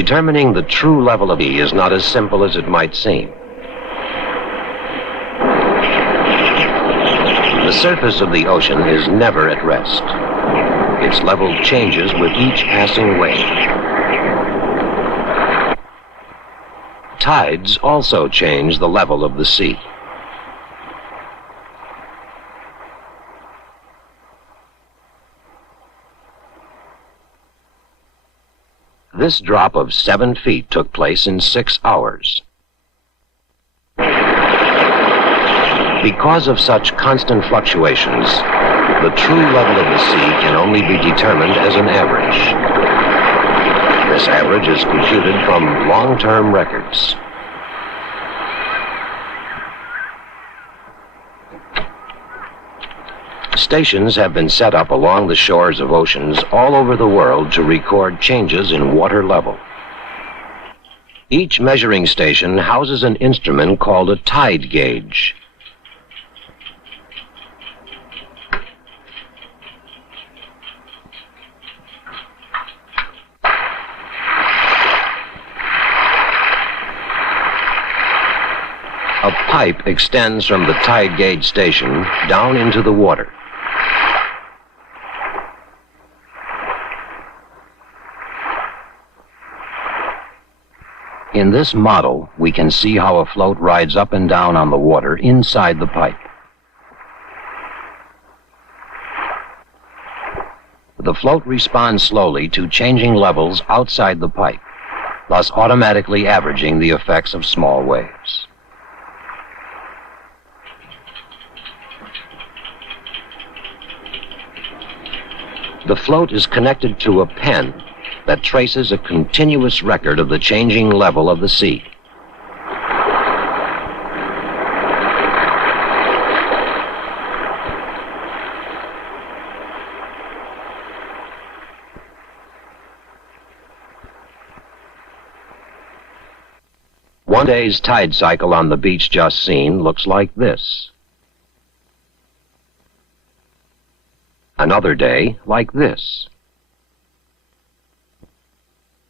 Determining the true level of the sea is not as simple as it might seem. The surface of the ocean is never at rest. Its level changes with each passing wave. Tides also change the level of the sea. This drop of 7 feet took place in 6 hours. Because of such constant fluctuations, the true level of the sea can only be determined as an average. This average is computed from long-term records. Stations have been set up along the shores of oceans all over the world to record changes in water level. Each measuring station houses an instrument called a tide gauge. A pipe extends from the tide gauge station down into the water. In this model, we can see how a float rides up and down on the water inside the pipe. The float responds slowly to changing levels outside the pipe, thus automatically averaging the effects of small waves. The float is connected to a pen that traces a continuous record of the changing level of the sea. One day's tide cycle on the beach just seen looks like this. Another day like this.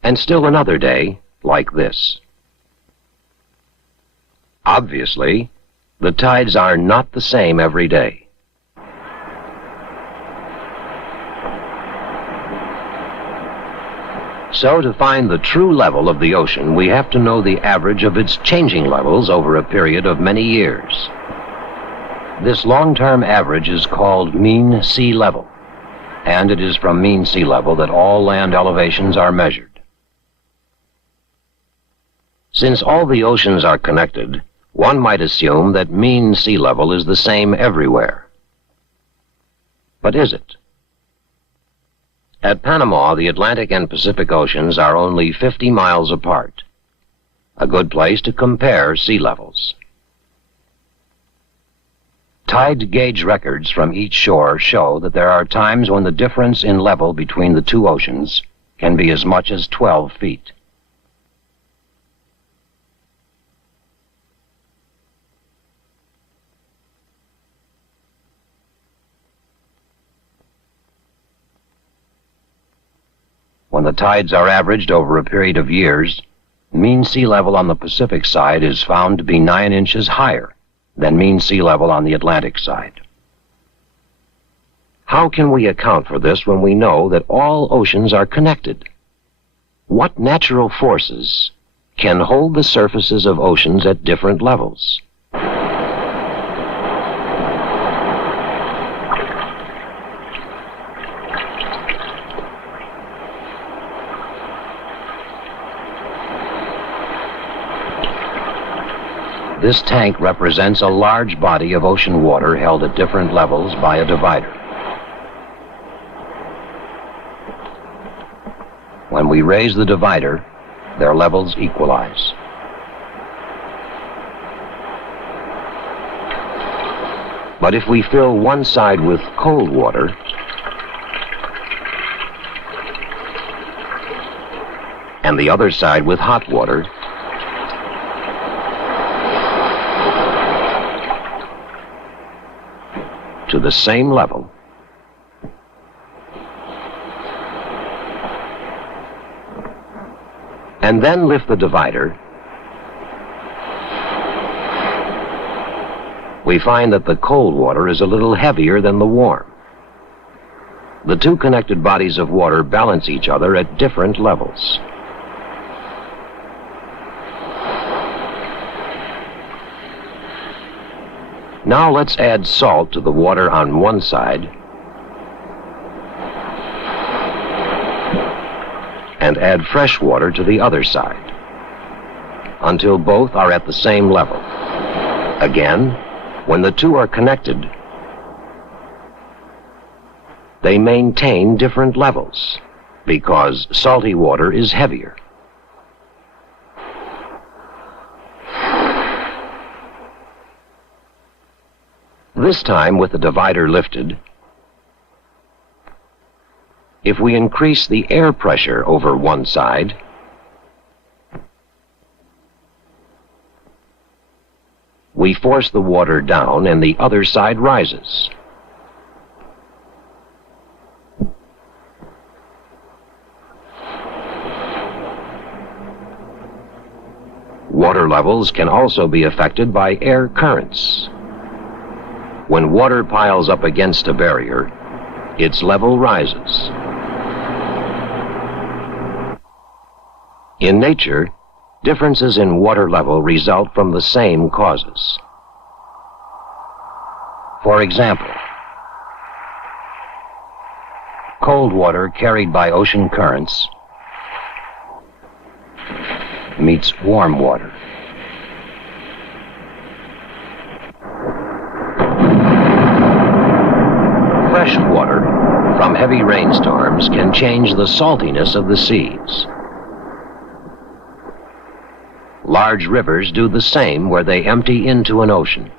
And still another day like this. Obviously, the tides are not the same every day. So to find the true level of the ocean, we have to know the average of its changing levels over a period of many years. This long-term average is called mean sea level, and it is from mean sea level that all land elevations are measured. Since all the oceans are connected, one might assume that mean sea level is the same everywhere. But is it? At Panama, the Atlantic and Pacific Oceans are only 50 miles apart, a good place to compare sea levels. Tide gauge records from each shore show that there are times when the difference in level between the two oceans can be as much as 12 feet. When the tides are averaged over a period of years, mean sea level on the Pacific side is found to be 9 inches higher than mean sea level on the Atlantic side. How can we account for this when we know that all oceans are connected? What natural forces can hold the surfaces of oceans at different levels? This tank represents a large body of ocean water held at different levels by a divider. When we raise the divider, their levels equalize. But if we fill one side with cold water and the other side with hot water, to the same level, and then lift the divider, we find that the cold water is a little heavier than the warm. The two connected bodies of water balance each other at different levels. Now let's add salt to the water on one side and add fresh water to the other side until both are at the same level. Again, when the two are connected, they maintain different levels because salty water is heavier. This time, with the divider lifted, if we increase the air pressure over one side, we force the water down and the other side rises. Water levels can also be affected by air currents. When water piles up against a barrier, its level rises. In nature, differences in water level result from the same causes. For example, cold water carried by ocean currents meets warm water. Fresh water from heavy rainstorms can change the saltiness of the seas. Large rivers do the same where they empty into an ocean.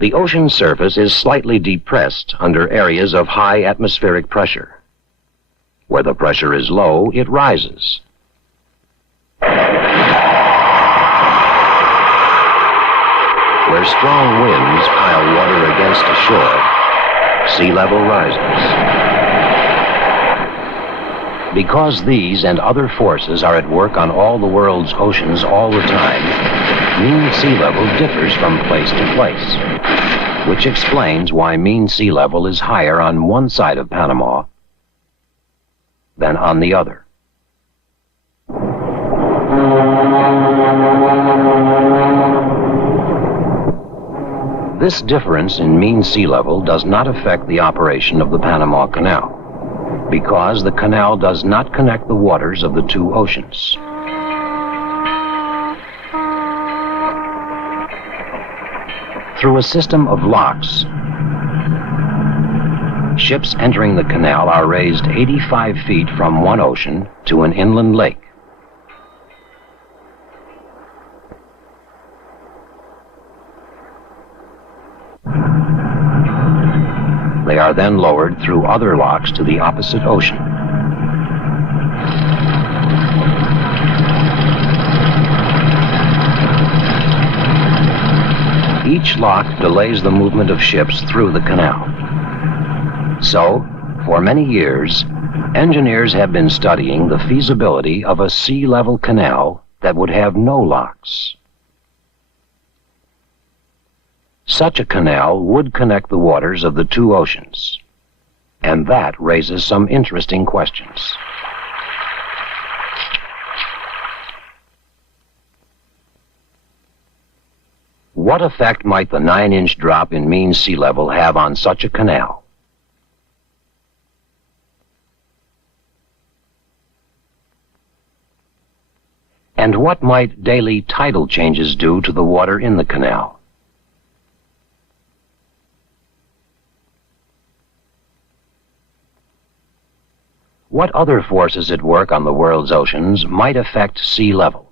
The ocean surface is slightly depressed under areas of high atmospheric pressure. Where the pressure is low, it rises. Where strong winds pile water against a shore, sea level rises. Because these and other forces are at work on all the world's oceans all the time, mean sea level differs from place to place, which explains why mean sea level is higher on one side of Panama than on the other. This difference in mean sea level does not affect the operation of the Panama Canal, because the canal does not connect the waters of the two oceans. Through a system of locks, ships entering the canal are raised 85 feet from one ocean to an inland lake. They are then lowered through other locks to the opposite ocean. Each lock delays the movement of ships through the canal. So, for many years, engineers have been studying the feasibility of a sea-level canal that would have no locks. Such a canal would connect the waters of the two oceans, and that raises some interesting questions. What effect might the 9-inch drop in mean sea level have on such a canal? And what might daily tidal changes do to the water in the canal? What other forces at work on the world's oceans might affect sea level?